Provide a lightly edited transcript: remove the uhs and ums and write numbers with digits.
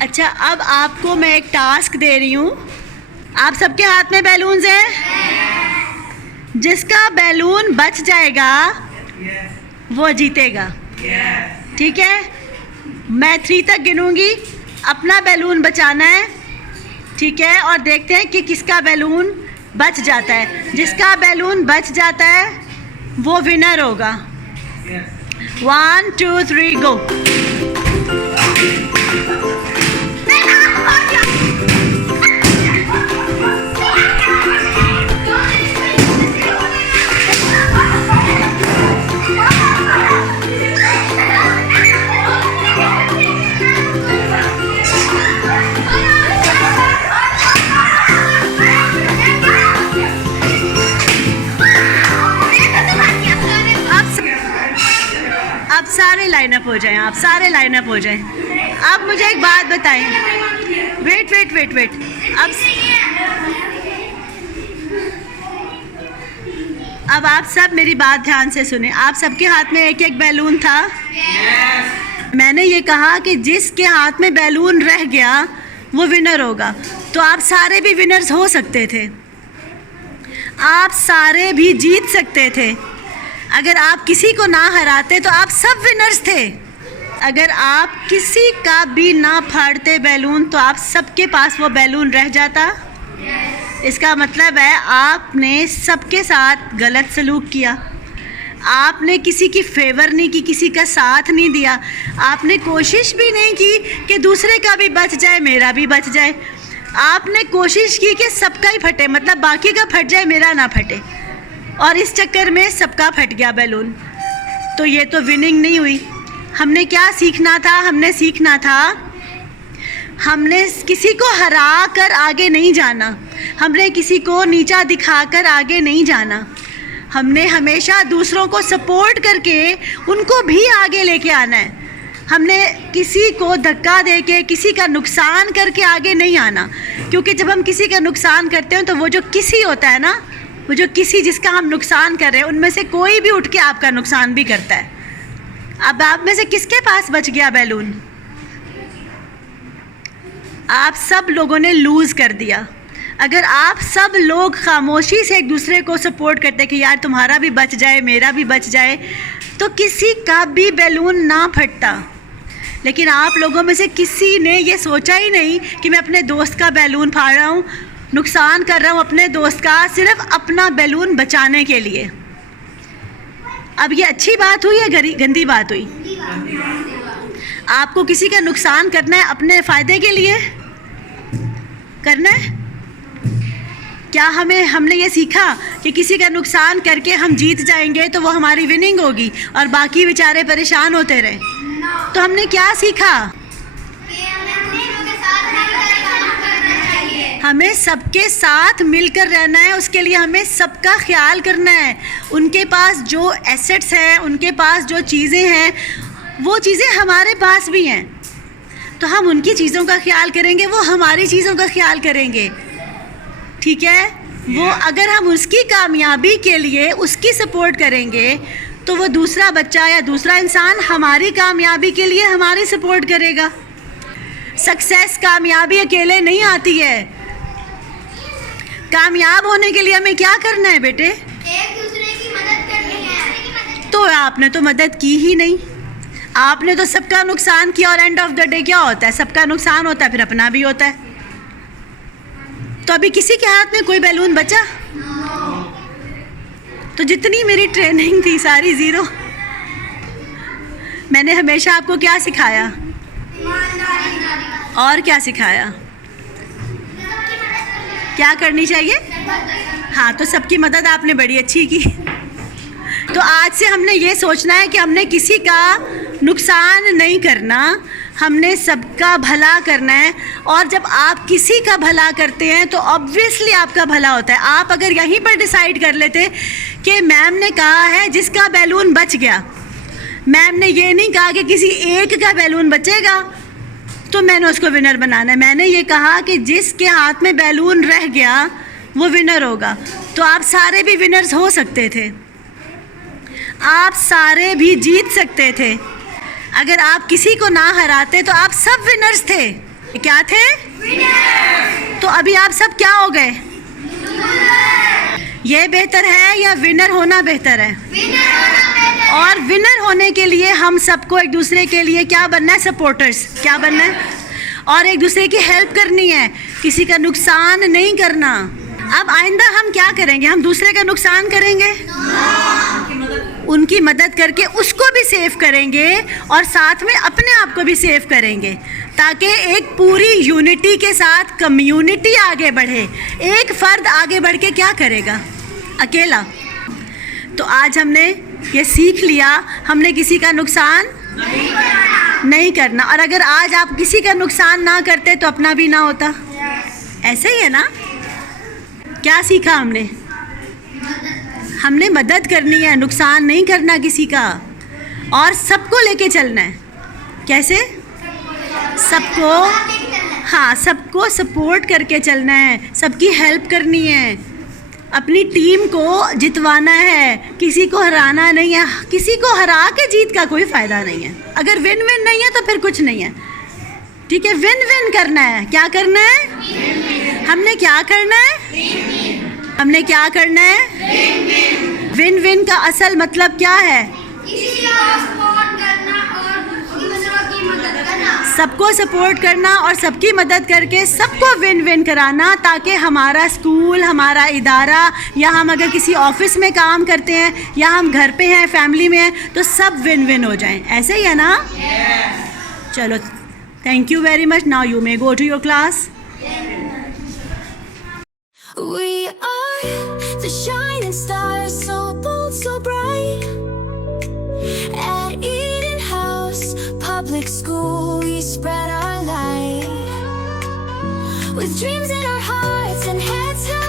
अच्छा, अब आपको मैं एक टास्क दे रही हूँ। आप सबके हाथ में बैलून्स हैं। जिसका बैलून बच जाएगा वो जीतेगा। ठीक है, मैं 3 तक गिनूंगी, अपना बैलून बचाना है। ठीक है, और देखते हैं कि किसका बैलून बच जाता है। जिसका बैलून बच जाता है वो विनर होगा। 1 2 3 गो। अब सारे लाइनअप हो जाएं, आप सारे लाइनअप हो जाएं। अब मुझे एक बात बताएं। Wait wait wait wait. अब आप सब मेरी बात ध्यान से सुने। आप सबके हाथ में एक एक बैलून था। मैंने ये कहा कि जिसके हाथ में बैलून रह गया वो विनर होगा। तो आप सारे भी विनर्स हो सकते थे, आप सारे भी जीत सकते थे। अगर आप किसी को ना हराते तो आप सब विनर्स थे। अगर आप किसी का भी ना फाड़ते बैलून तो आप सबके पास वो बैलून रह जाता। इसका मतलब है आपने सबके साथ गलत सलूक किया। आपने किसी की फेवर नहीं की, किसी का साथ नहीं दिया। आपने कोशिश भी नहीं की कि दूसरे का भी बच जाए, मेरा भी बच जाए। आपने कोशिश की कि सबका ही फटे, मतलब बाकी का फट जाए, मेरा ना फटे। और इस चक्कर में सबका फट गया बैलून। तो ये तो विनिंग नहीं हुई। हमने क्या सीखना था? हमने किसी को हरा कर आगे नहीं जाना। हमने किसी को नीचा दिखाकर आगे नहीं जाना। हमने हमेशा दूसरों को सपोर्ट करके उनको भी आगे लेके आना है। हमने किसी को धक्का देके, किसी का नुकसान करके आगे नहीं आना। क्योंकि जब हम किसी का नुकसान करते हैं तो वो जो किसी होता है ना, वो जो किसी जिसका हम नुकसान कर रहे हैं, उनमें से कोई भी उठ के आपका नुकसान भी करता है। अब आप में से किसके पास बच गया बैलून? आप सब लोगों ने लूज़ कर दिया। अगर आप सब लोग खामोशी से एक दूसरे को सपोर्ट करते कि यार तुम्हारा भी बच जाए, मेरा भी बच जाए, तो किसी का भी बैलून ना फटता। लेकिन आप लोगों में से किसी ने ये सोचा ही नहीं कि मैं अपने दोस्त का बैलून फाड़ रहा हूँ, नुकसान कर रहा हूँ अपने दोस्त का, सिर्फ अपना बैलून बचाने के लिए। अब ये अच्छी बात हुई या गंदी बात हुई? आपको किसी का नुकसान करना है अपने फ़ायदे के लिए करना है क्या? हमने ये सीखा कि किसी का नुकसान करके हम जीत जाएंगे तो वो हमारी विनिंग होगी और बाकी बेचारे परेशान होते रहे। तो हमने क्या सीखा? हमें सबके साथ मिलकर रहना है। उसके लिए हमें सबका ख्याल करना है। उनके पास जो एसेट्स हैं, उनके पास जो चीज़ें हैं, वो चीज़ें हमारे पास भी हैं। तो हम उनकी चीज़ों का ख्याल करेंगे, वो हमारी चीज़ों का ख्याल करेंगे। ठीक है, वो अगर हम उसकी कामयाबी के लिए उसकी सपोर्ट करेंगे तो वो दूसरा बच्चा या दूसरा इंसान हमारी कामयाबी के लिए हमारी सपोर्ट करेगा। सक्सेस, कामयाबी अकेले नहीं आती है। कामयाब होने के लिए हमें क्या करना है बेटे? एक दूसरे की मदद करनी है। तो आपने तो मदद की ही नहीं। आपने तो सबका नुकसान किया और एंड ऑफ द डे क्या होता है? सबका नुकसान होता है, फिर अपना भी होता है। तो अभी किसी के हाथ में कोई बैलून बचा? तो जितनी मेरी ट्रेनिंग थी सारी ज़ीरो। मैंने हमेशा आपको क्या सिखाया और क्या सिखाया? क्या करनी चाहिए? हाँ, तो सबकी मदद आपने बड़ी अच्छी की। तो आज से हमने ये सोचना है कि हमने किसी का नुकसान नहीं करना, हमने सबका भला करना है। और जब आप किसी का भला करते हैं तो ऑब्वियसली आपका भला होता है। आप अगर यहीं पर डिसाइड कर लेते कि मैम ने कहा है जिसका बैलून बच गया, मैम ने ये नहीं कहा कि किसी एक का बैलून बचेगा तो मैंने उसको विनर बनाना है। मैंने ये कहा कि जिसके हाथ में बैलून रह गया वो विनर होगा। तो आप सारे भी विनर्स हो सकते थे, आप सारे भी जीत सकते थे। अगर आप किसी को ना हराते तो आप सब विनर्स थे। क्या थे? तो अभी आप सब क्या हो गए? ये बेहतर है या विनर होना बेहतर है? और विनर होने के लिए हम सबको एक दूसरे के लिए क्या बनना है? सपोर्टर्स। क्या बनना है? और एक दूसरे की हेल्प करनी है, किसी का नुकसान नहीं करना। अब आइंदा हम क्या करेंगे? हम दूसरे का नुकसान करेंगे? उनकी मदद करके उसको भी सेव करेंगे और साथ में अपने आप को भी सेव करेंगे, ताकि एक पूरी यूनिटी के साथ कम्युनिटी आगे बढ़े। एक फर्द आगे बढ़ के क्या करेगा अकेला? तो आज हमने ये सीख लिया, हमने किसी का नुकसान नहीं करना। और अगर आज आप किसी का नुकसान ना करते तो अपना भी ना होता। ऐसे ही है ना? क्या सीखा हमने? हमने मदद करनी है, नुकसान नहीं करना किसी का, और सबको लेके चलना है। कैसे? सबको, हाँ, सबको सपोर्ट करके चलना है, सबकी हेल्प करनी है, अपनी टीम को जितवाना है, किसी को हराना नहीं है। किसी को हरा के जीत का कोई फ़ायदा नहीं है। अगर विन विन नहीं है तो फिर कुछ नहीं है। ठीक है, विन विन करना है। क्या करना है? हमने क्या करना है? हमने क्या करना है? विन विन का असल मतलब क्या है? सबको सपोर्ट करना और सबकी मदद करके सबको विन विन कराना, ताकि हमारा स्कूल, हमारा इदारा, या हम अगर किसी ऑफिस में काम करते हैं या हम घर पे हैं, फैमिली में हैं, तो सब विन विन हो जाएं। ऐसे ही है ना? चलो, thank you very much. Now you may go to your class. We are the shining stars, so bold, so bright. At Eden House Public School, we spread our light. With dreams in our hearts and heads high.